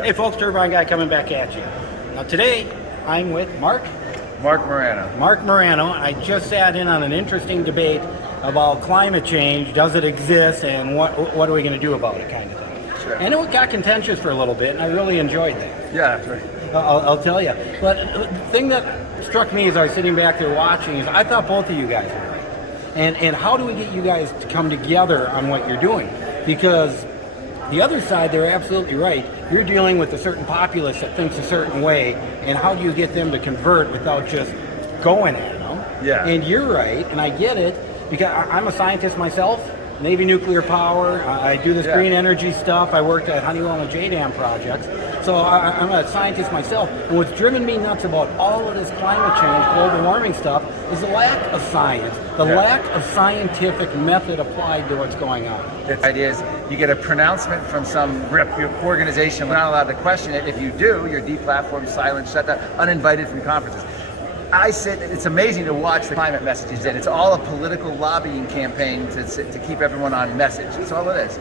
Hey folks, Turbine Guy coming back at you. Now today, I'm with Mark Morano. Morano. I just sat in on an interesting debate about climate change. Does it exist, and what are we going to do about it, kind of thing. Sure. And it got contentious for a little bit, and I really enjoyed that. Yeah, that's right. I'll tell you. But the thing that struck me as I was sitting back there watching is I thought both of you guys were right. And how do we get you guys to come together on what you're doing? Because the other side, they're absolutely right. You're dealing with a certain populace that thinks a certain way, and how do you get them to convert without just going at them? Yeah. And you're right, and I get it, because I'm a scientist myself, Navy nuclear power. I do this green energy stuff. I worked at Honeywell and JDAM projects. So I'm a scientist myself. And what's driven me nuts about all of this climate change, global warming stuff, is the lack of science, the lack of scientific method applied to what's going on. The idea is you get a pronouncement from some organization. We're not allowed to question it. If you do, you're deplatformed, silenced, shut down, uninvited from conferences. It's amazing to watch the climate messages in. It's all a political lobbying campaign to keep everyone on message. That's all it is.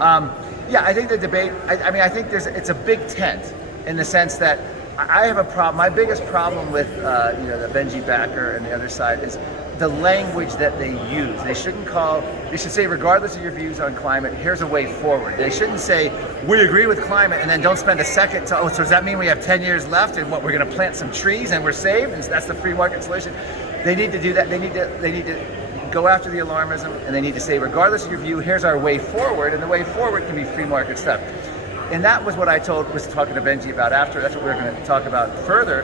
I think the debate, I think it's a big tent in the sense that I have a problem. My biggest problem with the Benji backer and the other side is the language that they use. They should say, regardless of your views on climate, here's a way forward. They shouldn't say, we agree with climate, and then don't spend a second so does that mean we have 10 years left and we're going to plant some trees and we're saved and that's the free market solution? They need to do that. They need to go after the alarmism, and they need to say, regardless of your view, here's our way forward, and the way forward can be free market stuff. And that was what I was talking to Benji about after. That's what we're going to talk about further,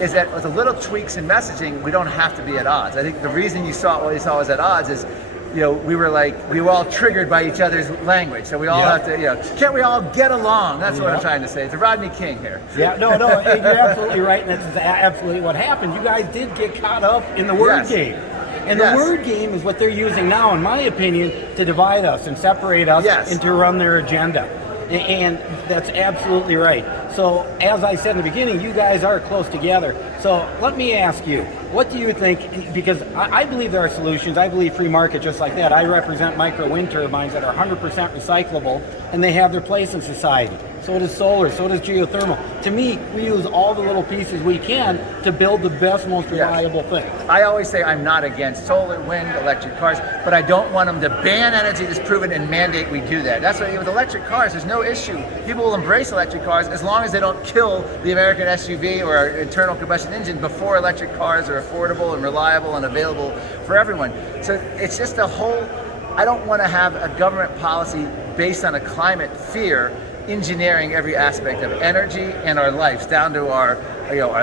is that with the little tweaks in messaging, we don't have to be at odds. I think the reason you saw us at odds is, we were all triggered by each other's language. So we all have to, can't we all get along? That's what I'm trying to say. It's a Rodney King here. Yeah, no, you're absolutely right, and that's absolutely what happened. You guys did get caught up in the word game. And the word game is what they're using now, in my opinion, to divide us and separate us and to run their agenda. And that's absolutely right. So, as I said in the beginning, you guys are close together. So, let me ask you, what do you think? Because I believe there are solutions. I believe free market just like that. I represent micro wind turbines that are 100% recyclable, and they have their place in society. So does solar, so does geothermal. To me, we use all the little pieces we can to build the best, most reliable thing. I always say I'm not against solar, wind, electric cars, but I don't want them to ban energy that's proven and mandate we do that. That's why with electric cars, there's no issue. People will embrace electric cars as long as they don't kill the American SUV or internal combustion engine before electric cars are affordable and reliable and available for everyone. So it's just I don't want to have a government policy based on a climate fear engineering every aspect of energy and our lives, down to our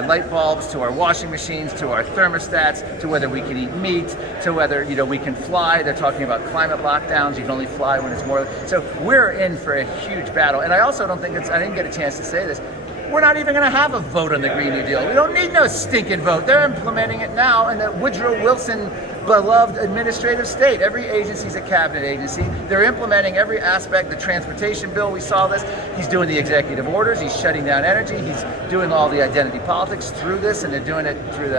light bulbs, to our washing machines, to our thermostats, to whether we can eat meat, to whether we can fly. They're talking about climate lockdowns. You can only fly when it's more. So we're in for a huge battle. And I also don't think I didn't get a chance to say this. We're not even going to have a vote on the Green New Deal. We don't need no stinking vote. They're implementing it now in the Woodrow Wilson beloved administrative state. Every agency is a cabinet agency. They're implementing every aspect. The transportation bill, we saw this. He's doing the executive orders. He's shutting down energy. He's doing all the identity politics through this, and they're doing it through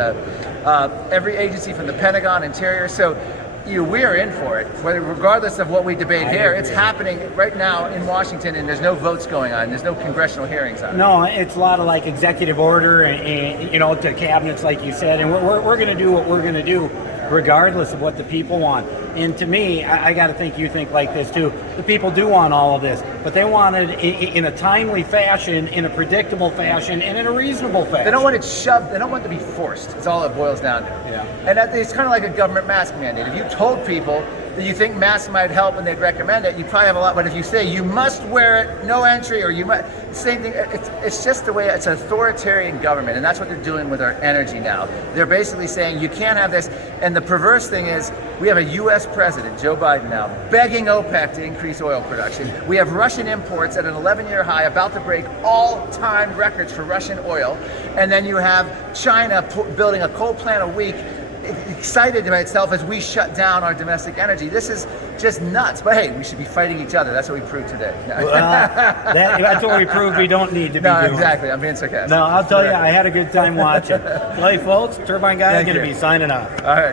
every agency from the Pentagon, Interior. So we are in for it. Regardless of what we debate here, it's happening right now in Washington, and there's no votes going on. There's no congressional hearings on it. No, it's a lot of executive order and to cabinets, like you said, and we're going to do what we're going to do regardless of what the people want. And to me, I got to think you think like this too. The people do want all of this, but they want it in a timely fashion, in a predictable fashion, and in a reasonable fashion. They don't want it shoved. They don't want it to be forced. It's all it boils down to. Yeah. And it's kind of like a government mask mandate. If you told people that you think masks might help and they'd recommend it, you probably have a lot. But if you say you must wear it, no entry, or you must, same thing. It's just the way it's authoritarian government, and that's what they're doing with our energy now. They're basically saying you can't have this. And the perverse thing is, we have a U.S. president, Joe Biden now, begging OPEC to increase oil production. We have Russian imports at an 11-year high, about to break all-time records for Russian oil. And then you have China building a coal plant a week, excited about itself as we shut down our domestic energy. This is just nuts. But hey, we should be fighting each other. That's what we proved today. That's what we proved we don't need to be doing. Exactly. I'm being sarcastic. No, I'll tell you, I had a good time watching. Well, hey, folks, Turbine Guy is going to be signing off. All right.